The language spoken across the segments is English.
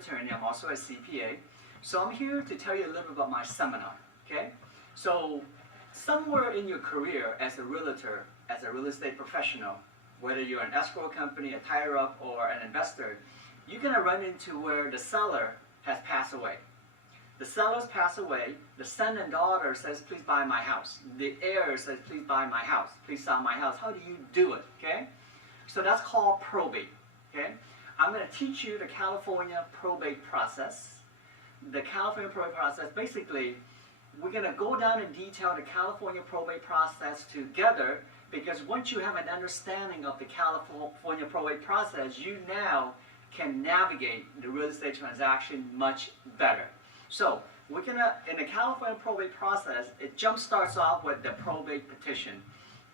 attorney. I'm also a CPA. So I'm here to tell you a little bit about my seminar, okay? So somewhere in your career as a realtor, as a real estate professional, whether you're an escrow company, a tie-up, or an investor, you're going to run into where the seller has passed away. The sellers pass away, the son and daughter says, please buy my house. The heir says, please buy my house, please sell my house. How do you do it, okay? So that's called probate, okay? I'm going to teach you the California probate process. The California probate process, basically, we're going to go down in detail the California probate process together, because once you have an understanding of the California probate process, you now can navigate the real estate transaction much better. So we're gonna, in the California probate process, it starts off with the probate petition.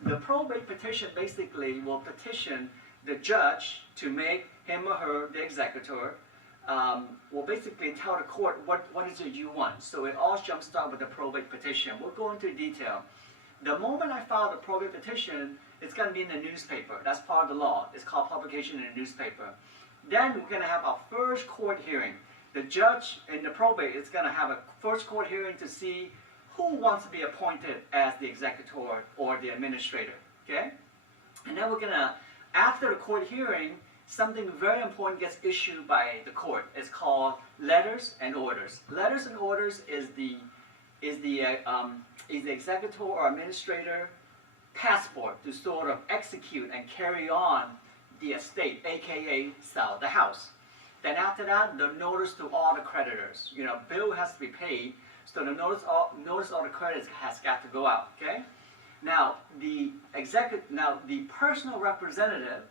The probate petition basically will petition the judge to make him or her the executor, will basically tell the court what is it you want. So it all jumpstarts with the probate petition. We'll go into detail. The moment I file the probate petition, it's going to be in the newspaper. That's part of the law. It's called publication in the newspaper. Then we're going to have our first court hearing. The judge in the probate is going to have a first court hearing to see who wants to be appointed as the executor or the administrator, okay? And then we're going to, after the court hearing, something very important gets issued by the court. It's called letters and orders. Letters and orders is the executor or administrator passport to sort of execute and carry on the estate, aka sell the house. Then after that, the notice to all the creditors. You know, bill has to be paid, so the notice all the creditors has got to go out. Okay. Now the personal representative,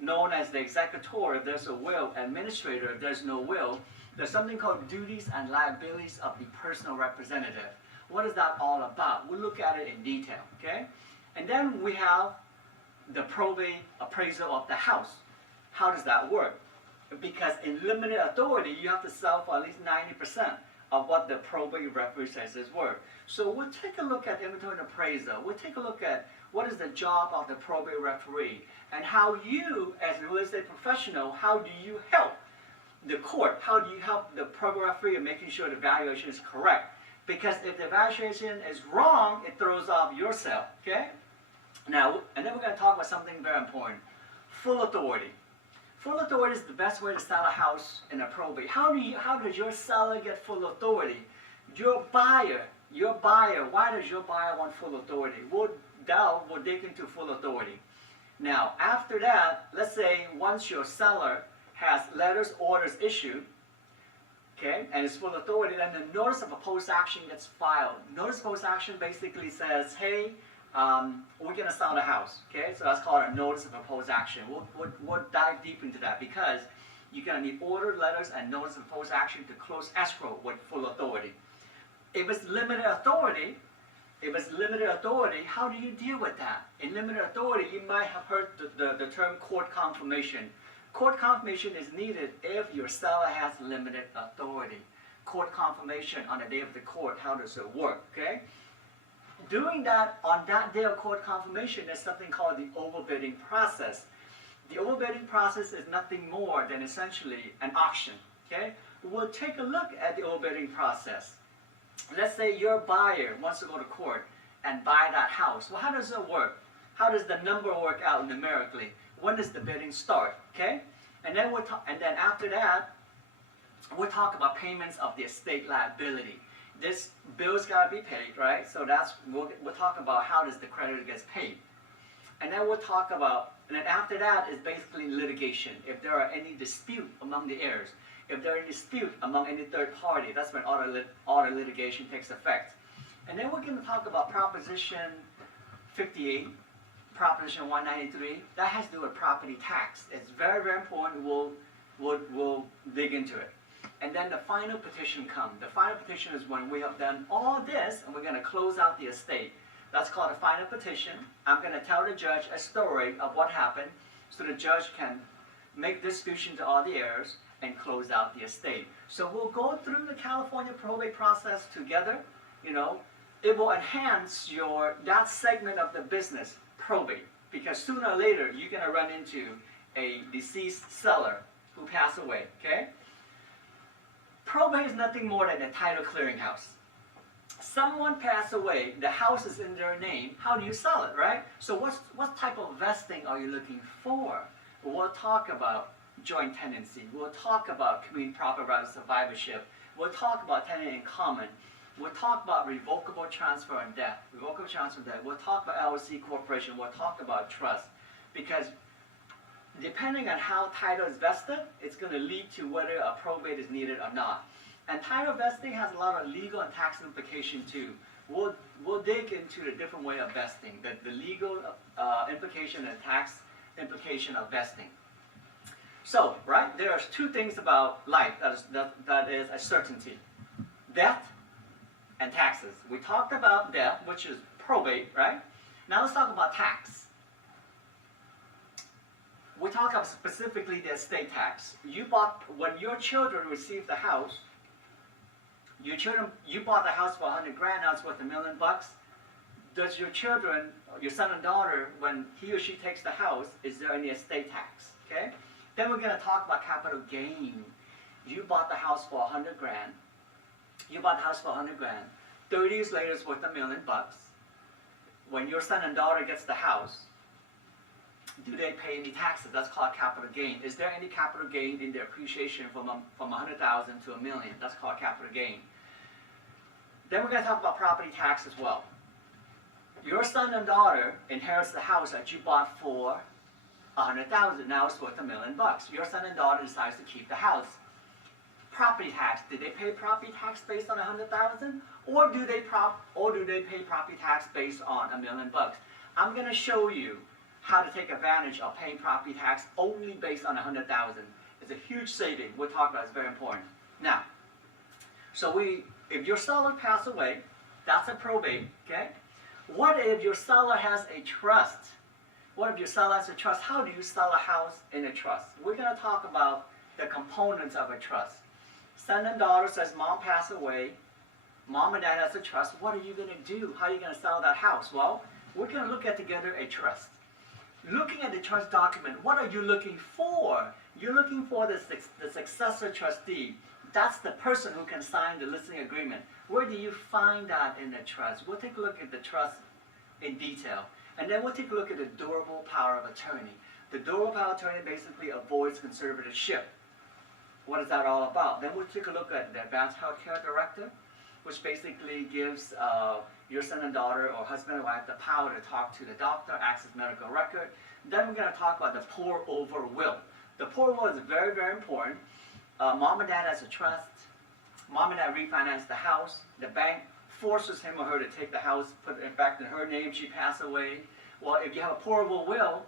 known as the executor, if there's a will, administrator, if there's no will, there's something called duties and liabilities of the personal representative. What is that all about? We'll look at it in detail. Okay. And then we have the probate appraisal of the house. How does that work? Because in limited authority, you have to sell for at least 90% of what the probate representative is worth. So we'll take a look at inventory and appraisal. We'll take a look at what is the job of the probate referee and how you, as a real estate professional, how do you help the court? How do you help the probate referee in making sure the valuation is correct? Because if the valuation is wrong, it throws off your sale, okay? Now, and then we're going to talk about something very important, full authority. Full authority is the best way to sell a house in a probate. How does your seller get full authority? Your buyer, why does your buyer want full authority? We'll dig into full authority. Now, after that, let's say once your seller has letters, orders issued, okay, and it's full authority, then the notice of opposed action gets filed. Notice of opposed action basically says, hey, we're going to sell the house, okay? So that's called a notice of opposed action. We'll dive deep into that because you're going to need order letters and notice of opposed action to close escrow with full authority. If it's limited authority, how do you deal with that? In limited authority, you might have heard the term court confirmation. Court confirmation is needed if your seller has limited authority. Court confirmation on the day of the court, how does it work, okay? Doing that on that day of court confirmation is something called the overbidding process. The overbidding process is nothing more than essentially an auction, okay? We'll take a look at the overbidding process. Let's say your buyer wants to go to court and buy that house. Well, how does it work? How does the number work out numerically? When does the bidding start, okay? And then after that, we'll talk about payments of the estate liability. This bill's got to be paid, right? So we'll talk about how does the creditor gets paid. And then we'll talk about, and then after that is basically litigation. If there are any dispute among the heirs, if there are any dispute among any third party, that's when all the litigation takes effect. And then we're going to talk about Proposition 58, Proposition 193. That has to do with property tax. It's very, very important. We'll dig into it. And then the final petition comes. The final petition is when we have done all this and we're going to close out the estate. That's called a final petition. I'm going to tell the judge a story of what happened so the judge can make distribution to all the heirs and close out the estate. So we'll go through the California probate process together. You know, it will enhance that segment of the business, probate, because sooner or later you're going to run into a deceased seller who passed away, okay? Probate is nothing more than a title clearinghouse. Someone passed away, the house is in their name, how do you sell it, right? So what type of vesting are you looking for? We'll talk about joint tenancy. We'll talk about community property rights of survivorship. We'll talk about tenant in common. We'll talk about revocable transfer and death. Revocable transfer and death. We'll talk about LLC corporation. We'll talk about trust. Because depending on how title is vested, it's going to lead to whether a probate is needed or not. And title vesting has a lot of legal and tax implication too. We'll dig into the different way of vesting, the legal implication and tax implication of vesting. So, right, there are two things about life that is a certainty. Death and taxes. We talked about death, which is probate, right? Now let's talk about tax. We talk about specifically the estate tax. When your children receive the house, you bought the house for 100 grand, now it's worth $1 million. Does your children, your son and daughter, when he or she takes the house, is there any estate tax? Okay? Then we're going to talk about capital gain. You bought the house for 100 grand. You bought the house for 100 grand. 30 years later, it's worth $1 million. When your son and daughter gets the house, do they pay any taxes? That's called capital gain. Is there any capital gain in the appreciation from 100,000 to $1 million? That's called capital gain. Then we're going to talk about property tax as well. Your son and daughter inherits the house that you bought for 100,000. Now it's worth $1 million. Your son and daughter decides to keep the house. Property tax. Did they pay property tax based on 100,000, or do they pay property tax based on $1 million? I'm going to show you how to take advantage of paying property tax only based on 100,000. It's a huge saving. We'll talk about it. It's very important. Now, so if your seller passed away, that's a probate. Okay. What if your seller has a trust? What if your seller has a trust? How do you sell a house in a trust? We're going to talk about the components of a trust. Son and daughter says, mom passed away. Mom and dad has a trust. What are you going to do? How are you going to sell that house? Well, we're going to look at together a trust. Looking at the trust document, what are you looking for? You're looking for the successor trustee. That's the person who can sign the listing agreement. Where do you find that in the trust? We'll take a look at the trust in detail. And then we'll take a look at the durable power of attorney. The durable power of attorney basically avoids conservatorship. What is that all about? Then we'll take a look at the Advanced Healthcare Directive, which basically gives your son and daughter or husband and wife the power to talk to the doctor, access medical record. Then we're going to talk about the pour-over will. The pour-over will is very, very important. Mom and dad has a trust. Mom and dad refinance the house. The bank forces him or her to take the house, put it back in her name. She passed away. Well, if you have a pour-over will,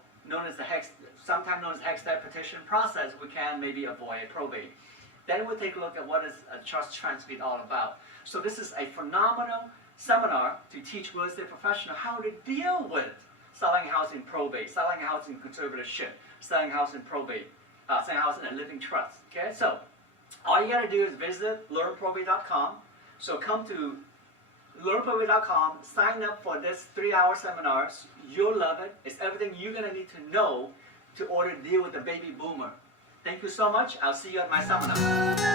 sometimes known as the Hextech petition process, we can maybe avoid a probate. Then we'll take a look at what is a trust transfer all about. So this is a phenomenal seminar to teach real estate professionals how to deal with selling a house in probate, selling a house in conservatorship, selling a house in probate, selling a house in a living trust. Okay, so all you got to do is visit learnprobate.com. So come to learnprobate.com, sign up for this 3-hour seminars. You'll love it. It's everything you're going to need to know to order to deal with the baby boomer. Thank you so much. I'll see you at my seminar.